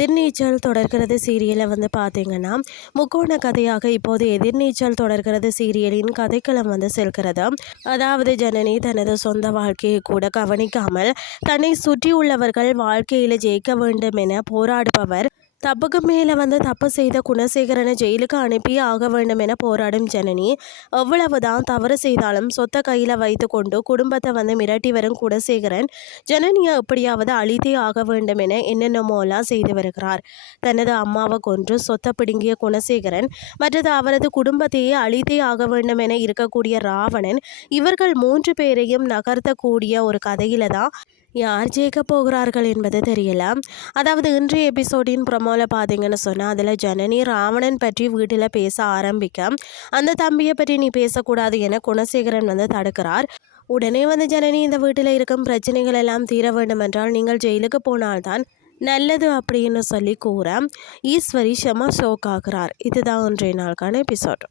எதிர்நீச்சல் தொடர்கிறது சீரியலை பார்த்தீங்கன்னா முக்கோண கதையாக இப்போது எதிர்நீச்சல் தொடர்கிறது சீரியலின் கதைக்களம் செல்கிறது. அதாவது ஜனனி தனது சொந்த வாழ்க்கையை கூட கவனிக்காமல் தன்னை சுற்றியுள்ளவர்கள் வாழ்க்கையில் ஜெயிக்க வேண்டும் என போராடுபவர். தப்புக்கு மேலே தப்பு செய்த குணசேகரனை ஜெயிலுக்கு அனுப்பி ஆக வேண்டும் என போராடும் ஜனனி எவ்வளவுதான் தவறு செய்தாலும் சொத்தை கையில் வைத்து கொண்டு குடும்பத்தை மிரட்டி வரும் குணசேகரன் ஜனனியை எப்படியாவது அழித்தே ஆக வேண்டும் என என்னென்னமோலாம் செய்து வருகிறார். தனது அம்மாவை கொன்று சொத்தை பிடுங்கிய குணசேகரன் மற்றது அவரது குடும்பத்தையே அழித்தே ஆக வேண்டும் என இருக்கக்கூடிய ராவணன், இவர்கள் 3 பேரையும் நகர்த்தக்கூடிய ஒரு கதையில தான் யார் ஜெயிக்க போகிறார்கள் என்பது தெரியல. அதாவது இன்றைய எபிசோடின் ப்ரமோவில் பார்த்தீங்கன்னு சொன்னால் அதில் ஜனனி ராவணன் பற்றி வீட்டில் பேச ஆரம்பிக்க அந்த தம்பியை பற்றி நீ பேசக்கூடாது என குணசேகரன் தடுக்கிறார். உடனே ஜனனி இந்த வீட்டில் இருக்கும் பிரச்சனைகள் எல்லாம் தீர வேண்டும் என்றால் நீங்கள் ஜெயிலுக்கு போனால்தான் நல்லது அப்படின்னு சொல்லி கூற ஈஸ்வரி ஷோக் ஆகிறார். இதுதான் இன்றைய நாளுக்கான எபிசோட்.